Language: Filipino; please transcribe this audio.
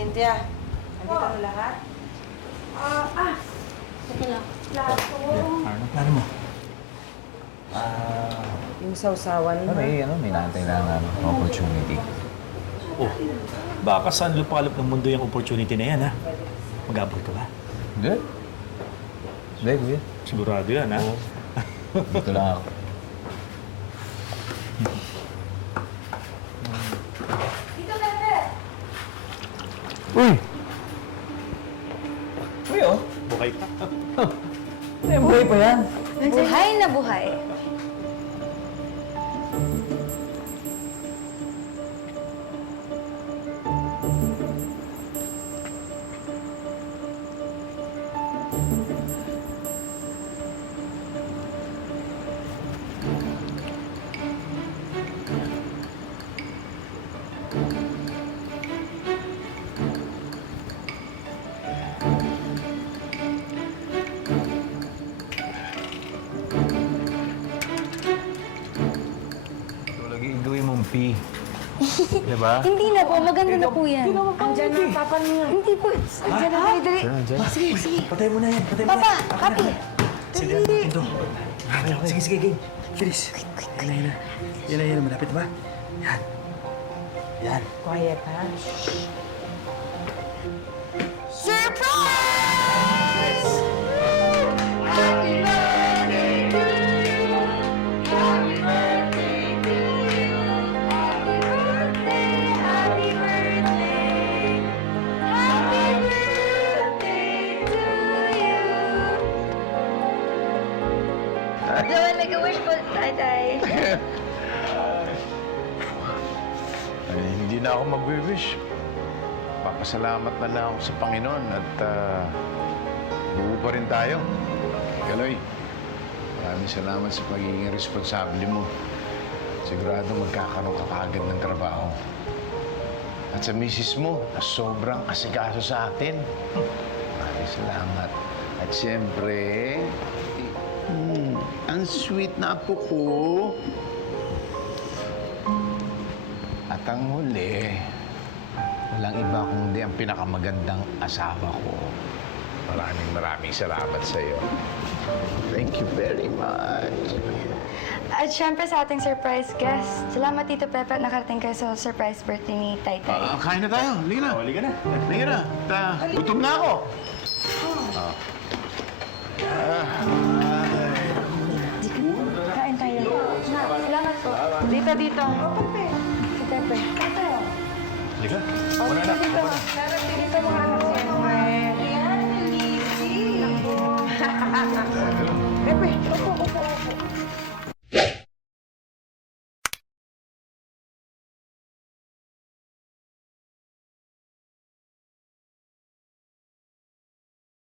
Cynthia, nandito na lahat? Ito lang. Ano plano mo? Yung sausawan mo. May naantay na opportunity. Oh, baka saan lupalop ng mundo yung opportunity na yan, ha? Mag-abroad ka ba? Hindi. Hindi, kuya. Sigurado yan, ha? Dito lang ako. Uy! Uy, oh! Bukay pa. Ay, buhay pa yan. Buhay na buhay. Ito lagi gawin mong P. Diba? Hindi na po. Maganda na po yan. Andyan na, papa niya. Hindi po. Andiyan na. Dali. Sige, sige. Patay mo na yan. Patay mo Papa, na yan. papi. Sige, pinto. Sige, sige, game. Bilis. Yan na. Yan na, yan na. Malapit na ba? Yan. Yan. Quiet, ha? Joel, make a wish po, tay-tay. Ay, hindi na ako mag-wish. Papasalamat na lang ako sa Panginoon at buo pa rin tayo. Kaloy, maraming salamat sa pagiging responsable mo. Sigurado magkakaroon ka kaagad ng trabaho. At sa misis mo, na sobrang asikaso sa atin. Maraming salamat. At siyempre, ang sweet na apo ko. At ang huli, walang iba kundi ang pinakamagandang asawa ko. Maraming salamat sa iyo. Thank you very much. At syempre sa ating surprise guest. Salamat, Tito Pepe, at nakarating kayo sa surprise birthday ni Tay-Tay. Kain na tayo. Halika na. Huli ka na. Halika na. Gutom na ako. Kain tayo. Salamat po. Dito. Dito, Pepe. Halika. Wala na. Dito. Dito mga anak siya. Pepe,